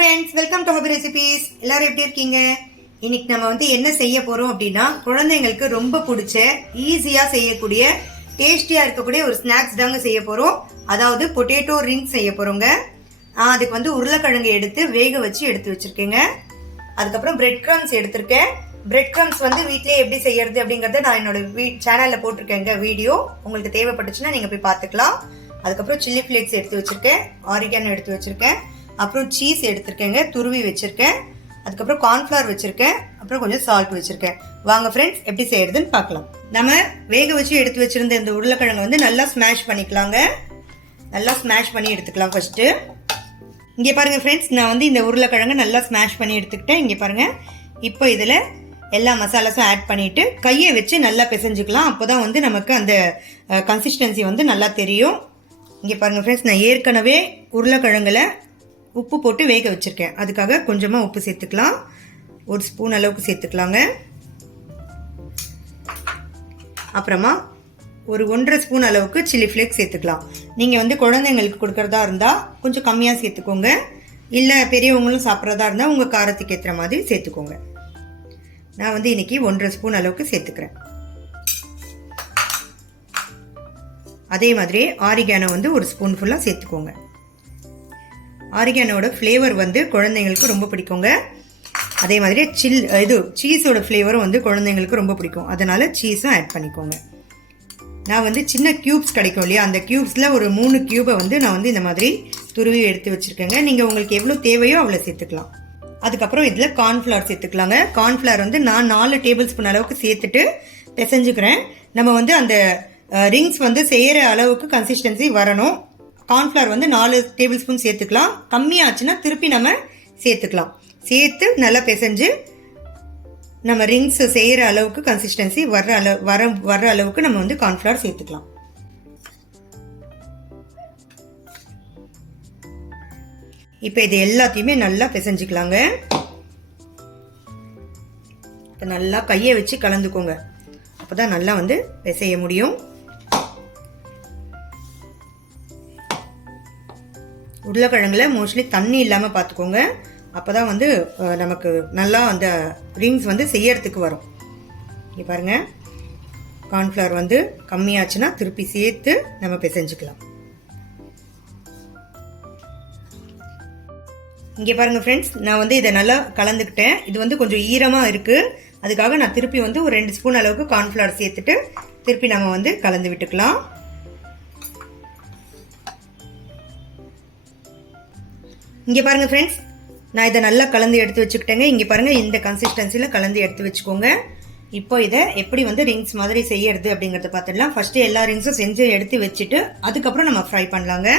Friends, welcome to hobby recipes. எல்லாரும் எப்படி இருக்கீங்க? இன்னைக்கு நம்ம வந்து என்ன செய்ய போறோம் அப்படின்னா, குழந்தைங்களுக்கு ரொம்ப பிடிச்ச ஈஸியா செய்யக்கூடிய டேஸ்டியா இருக்கக்கூடிய ஒரு ஸ்நாக்ஸ் தாங்க செய்ய போறோம். அதாவது பொட்டேட்டோ ரிங்ஸ் செய்ய போறோங்க. அதுக்கு வந்து உருளைக்கிழங்கு எடுத்து வேக வச்சு எடுத்து வச்சிருக்கேங்க. அதுக்கப்புறம் பிரெட் கிரம்ஸ் எடுத்திருக்கேன். பிரெட் கிரம்ஸ் வந்து வீட்லயே எப்படி செய்யறது அப்படிங்கறத நான் என்னோட சேனல்ல போட்டிருக்கேங்க வீடியோ. உங்களுக்கு தேவைப்பட்டுச்சுன்னா நீங்க போய் பார்த்துக்கலாம். அதுக்கப்புறம் சில்லி ஃபிளேக்ஸ் எடுத்து வச்சிருக்கேன், ஆரிகானோ எடுத்து வச்சிருக்கேன், அப்புறம் சீஸ் எடுத்திருக்கேங்க, துருவி வச்சிருக்கேன், அதுக்கப்புறம் கார்ன்ஃபிளவர் வச்சிருக்கேன், அப்புறம் கொஞ்சம் சால்ட் வச்சிருக்கேன். வாங்க ஃப்ரெண்ட்ஸ், எப்படி செய்யறதுன்னு பார்க்கலாம். நம்ம வேக வச்சு எடுத்து வச்சிருந்த இந்த உருளைக்கிழங்கு வந்து நல்லா ஸ்மாஷ் பண்ணிக்கலாங்க. நல்லா ஸ்மாஷ் பண்ணி எடுத்துக்கலாம். ஃபர்ஸ்ட் இங்கே பாருங்க ஃப்ரெண்ட்ஸ், நான் வந்து இந்த உருளைக்கிழங்கு நல்லா ஸ்மாஷ் பண்ணி எடுத்துக்கிட்டேன். இங்கே பாருங்க. இப்போ இதில் எல்லா மசாலாஸும் ஆட் பண்ணிட்டு கையை வச்சு நல்லா பிசைஞ்சுக்கலாம். அப்போதான் வந்து நமக்கு அந்த கன்சிஸ்டன்சி வந்து நல்லா தெரியும். இங்கே பாருங்க ஃப்ரெண்ட்ஸ், நான் ஏற்கனவே உருளைக்கிழங்குல உப்பு போட்டு வேக வச்சிருக்கேன். அதுக்காக கொஞ்சமாக உப்பு சேர்த்துக்கலாம். ஒரு ஸ்பூன் அளவுக்கு சேர்த்துக்கலாங்க. அப்புறமா ஒரு 1.5 ஸ்பூன் அளவுக்கு சில்லி ஃப்ளேக்ஸ் சேர்த்துக்கலாம். நீங்கள் வந்து குழந்தைங்களுக்கு கொடுக்கறதா இருந்தால் கொஞ்சம் கம்மியாக சேர்த்துக்கோங்க. இல்லை பெரியவங்களும் சாப்பிட்றதா இருந்தால் உங்கள் காரத்துக்கு ஏற்ற மாதிரி சேர்த்துக்கோங்க. நான் வந்து இன்னைக்கு 1.5 ஸ்பூன் அளவுக்கு சேர்த்துக்கிறேன். அதே மாதிரி ஆரிகானோ வந்து ஒரு ஸ்பூன் ஃபுல்லாக சேர்த்துக்கோங்க. ஆரிகானோட ஃப்ளேவர் வந்து குழந்தைங்களுக்கு ரொம்ப பிடிக்குங்க. அதே மாதிரி சீஸோட ஃப்ளேவரும் வந்து குழந்தைங்களுக்கு ரொம்ப பிடிக்கும். அதனால சீஸும் ஆட் பண்ணிக்கோங்க. நான் வந்து சின்ன கியூப்ஸ் கிடைக்கும் இல்லையா, அந்த கியூப்ஸில் ஒரு 3 கியூபை வந்து நான் வந்து இந்த மாதிரி துருவி எடுத்து வச்சுருக்கேங்க. நீங்கள் உங்களுக்கு எவ்வளோ தேவையோ அவ்வளோ சேர்த்துக்கலாம். அதுக்கப்புறம் இதில் கார்ன்ஃப்ளவர் சேர்த்துக்கலாங்க. கார்ன்ஃப்ளவர் வந்து நான் 4 டேபிள் ஸ்பூன் அளவுக்கு சேர்த்துட்டு பிசைஞ்சுக்கிறேன். நம்ம வந்து அந்த ரிங்ஸ் வந்து செய்கிற அளவுக்கு கன்சிஸ்டன்சி வரணும். கார்ன்ஃப்ளவர் வந்து 4 டேபிள் ஸ்பூன் சேர்த்துக்கலாம். கம்மியாச்சுன்னா திருப்பி நம்ம சேர்த்துக்கலாம். சேர்த்து நல்லா பிசைஞ்சு நம்ம ரிங்ஸ் செய்கிற அளவுக்கு கன்சிஸ்டன்சி வர்ற அளவுக்கு நம்ம வந்து கார்ன்ஃப்ளவர் சேர்த்துக்கலாம். இப்போ இது எல்லாத்தையுமே நல்லா பிசைஞ்சுக்கலாங்க. இப்போ நல்லா கையை வச்சு கலந்துக்கோங்க. அப்போதான் நல்லா வந்து பிசைய முடியும். உருளைக்கிழங்குல மோஸ்ட்லி தண்ணி இல்லாமல் பார்த்துக்கோங்க. அப்போ தான் வந்து நமக்கு நல்லா அந்த ரிங்ஸ் வந்து செய்யறதுக்கு வரும். இங்கே பாருங்கள், கார்ன்ஃப்ளவர் வந்து கம்மியாச்சுன்னா திருப்பி சேர்த்து நம்ம பிசைஞ்சுக்கலாம். இங்கே பாருங்கள் ஃப்ரெண்ட்ஸ், நான் வந்து இதை நல்லா கலந்துக்கிட்டேன். இது வந்து கொஞ்சம் ஈரமாக இருக்குது. அதுக்காக நான் திருப்பி வந்து ஒரு 2 ஸ்பூன் அளவுக்கு கார்ன்ஃப்ளவர் சேர்த்துட்டு திருப்பி நம்ம வந்து கலந்து விட்டுக்கலாம். இங்கே பாருங்க ஃப்ரெண்ட்ஸ், நான் இதை நல்லா கலந்து எடுத்து வச்சுக்கிட்டேங்க. இங்கே பாருங்க, இந்த கன்சிஸ்டன்சியில் கலந்து எடுத்து வச்சுக்கோங்க. இப்போ இதை எப்படி வந்து ரிங்ஸ் மாதிரி செய்யறது அப்படிங்கிறத பார்த்துடலாம். ஃபர்ஸ்ட்டு எல்லா ரிங்ஸும் செஞ்சு எடுத்து வச்சுட்டு அதுக்கப்புறம் நம்ம ஃப்ரை பண்ணலாங்க.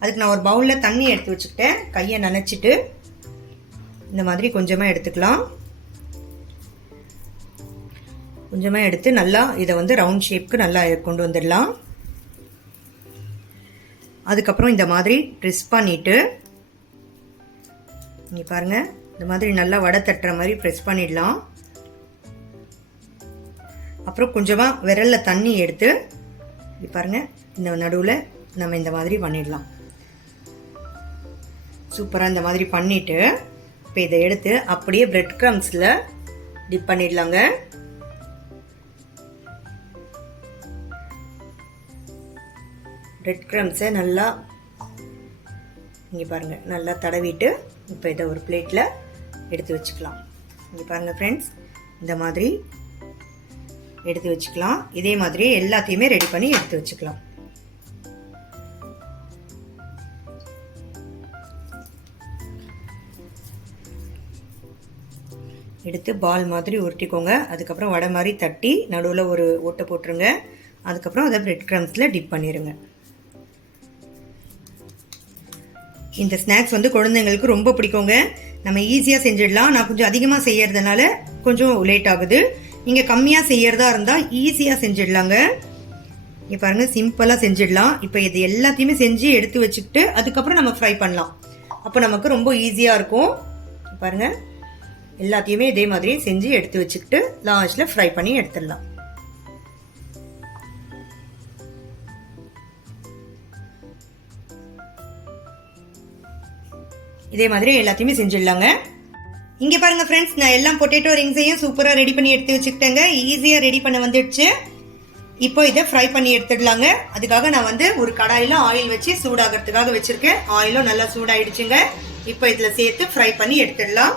அதுக்கு நான் ஒரு பவுலில் தண்ணி எடுத்து வச்சுக்கிட்டேன். கையை நனைச்சிட்டு இந்த மாதிரி கொஞ்சமாக எடுத்துக்கலாம். கொஞ்சமாக எடுத்து நல்லா இதை வந்து ரவுண்ட் ஷேப்க்கு நல்லா கொண்டு வந்துடலாம். அதுக்கப்புறம் இந்த மாதிரி ப்ரெஸ் பண்ணிவிட்டு இங்கே பாருங்கள், இந்த மாதிரி நல்லா வடை தட்டுற மாதிரி ப்ரெஸ் பண்ணிடலாம். அப்புறம் கொஞ்சமாக விரலில் தண்ணி எடுத்து இங்கே பாருங்கள், இந்த நடுவில் நம்ம இந்த மாதிரி பண்ணிடலாம். சூப்பராக இந்த மாதிரி பண்ணிவிட்டு இப்போ இதை எடுத்து அப்படியே பிரெட் கிரம்ஸில் டிப் பண்ணிடலாங்க. பிரெட் கிரம்ஸை நல்லா இங்கே பாருங்கள் நல்லா தடவிட்டு இப்போ இதை ஒரு பிளேட்டில் எடுத்து வச்சுக்கலாம். இங்கே பாருங்கள் ஃப்ரெண்ட்ஸ், இந்த மாதிரி எடுத்து வச்சுக்கலாம். இதே மாதிரி எல்லாத்தையுமே ரெடி பண்ணி எடுத்து வச்சுக்கலாம். எடுத்து பால் மாதிரி உருட்டிக்கோங்க. அதுக்கப்புறம் வடை மாதிரி தட்டி நடுவில் ஒரு ஓட்டை போட்டுருங்க. அதுக்கப்புறம் அதை பிரெட் கிரம்ஸில் டிப் பண்ணிடுங்க. இந்த ஸ்நாக்ஸ் வந்து குழந்தைங்களுக்கு ரொம்ப பிடிக்குங்க. நம்ம ஈஸியாக செஞ்சிடலாம். நான் கொஞ்சம் அதிகமாக செய்யறதுனால கொஞ்சம் லேட் ஆகுது. நீங்கள் கம்மியாக செய்யறதா இருந்தால் ஈஸியாக செஞ்சிடலாங்க. இங்கே பாருங்கள், சிம்பிளாக செஞ்சிடலாம். இப்போ இது எல்லாத்தையுமே செஞ்சு எடுத்து வச்சுக்கிட்டு அதுக்கப்புறம் நம்ம ஃப்ரை பண்ணலாம். அப்போ நமக்கு ரொம்ப ஈஸியாக இருக்கும். பாருங்கள், எல்லாத்தையுமே இதே மாதிரி செஞ்சு எடுத்து வச்சுக்கிட்டு லாஸ்ட்டில் ஃப்ரை பண்ணி எடுத்துடலாம். இதே மாதிரி எல்லாத்தையுமே செஞ்சிடலாங்க. இங்கே பாருங்க ஃப்ரெண்ட்ஸ், நான் எல்லாம் பொட்டேட்டோ ரிங்ஸையும் சூப்பராக ரெடி பண்ணி எடுத்து வச்சுக்கிட்டேங்க. ஈஸியாக ரெடி பண்ண வந்துடுச்சு. இப்போ இதை ஃப்ரை பண்ணி எடுத்துடலாங்க. அதுக்காக நான் வந்து ஒரு கடாயில் ஆயில் வச்சு சூடாகிறதுக்காக வச்சுருக்கேன். ஆயிலும் நல்லா சூடாயிடுச்சுங்க. இப்போ இதில் சேர்த்து ஃப்ரை பண்ணி எடுத்துடலாம்.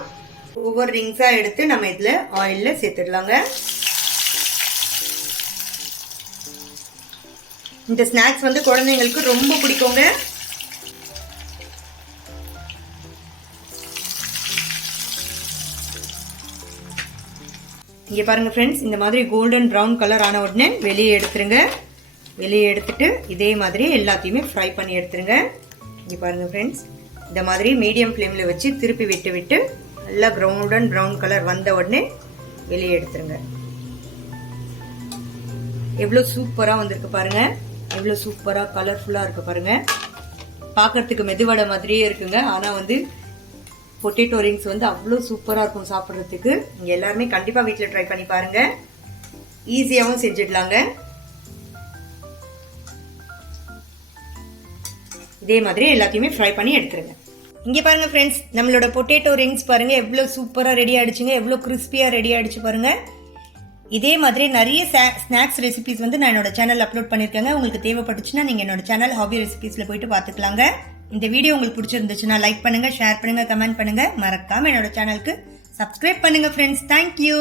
ஒவ்வொரு ரிங்ஸாக எடுத்து நம்ம இதில் ஆயிலில் சேர்த்துடலாங்க. இந்த ஸ்நாக்ஸ் வந்து குழந்தைங்களுக்கு ரொம்ப பிடிக்குங்க. இங்கே பாருங்கள் ஃப்ரெண்ட்ஸ், இந்த மாதிரி கோல்டன் ப்ரௌன் கலர் ஆன உடனே வெளியே எடுத்துருங்க. வெளியே எடுத்துட்டு இதே மாதிரி எல்லாத்தையுமே ஃப்ரை பண்ணி எடுத்துருங்க. இங்கே பாருங்கள் ஃப்ரெண்ட்ஸ், இந்த மாதிரி மீடியம் ஃப்ளேமில் வச்சு திருப்பி விட்டு விட்டு நல்லா கோல்டன் ப்ரௌன் கலர் வந்த உடனே வெளியே எடுத்துருங்க. எவ்வளோ சூப்பராக வந்திருக்கு பாருங்கள். எவ்வளோ சூப்பராக கலர்ஃபுல்லாக இருக்குது பாருங்கள். பார்க்கறதுக்கு மெதுவடை மாதிரியே இருக்குங்க. ஆனால் வந்து பொட்டேட்டோ ரிங்ஸ் வந்து அவ்வளோ சூப்பராக இருக்கும் சாப்பிட்றதுக்கு. நீங்கள் எல்லாருமே கண்டிப்பாக வீட்டில் ட்ரை பண்ணி பாருங்கள். ஈஸியாகவும் செஞ்சிடலாங்க. இதே மாதிரி எல்லாத்தையுமே ஃப்ரை பண்ணி எடுத்துருங்க. இங்கே பாருங்கள் ஃப்ரெண்ட்ஸ், நம்மளோட பொட்டேட்டோ ரிங்ஸ் பாருங்கள் எவ்வளோ சூப்பராக ரெடி ஆகிடுச்சுங்க. எவ்வளோ கிறிஸ்பியாக ரெடி ஆகிடுச்சு பாருங்கள். இதே மாதிரி நிறைய ஸ்நாக்ஸ் ரெசிபிஸ் வந்து நான் என்னோட சேனல் அப்லோட் பண்ணியிருக்கேங்க. உங்களுக்கு தேவைப்பட்டுச்சுன்னா நீங்கள் என்னோட சேனல் ஹாபி ரெசிபிஸில் போயிட்டு பார்த்துக்கலாங்க. இந்த வீடியோ உங்களுக்கு பிடிச்சிருந்துச்சுன்னா லைக் பண்ணுங்கள், ஷேர் பண்ணுங்கள், கமெண்ட் பண்ணுங்கள். மறக்காமல் என்னோட சேனலுக்கு சப்ஸ்கிரைப் பண்ணுங்கள் ஃப்ரெண்ட்ஸ். தேங்க்யூ.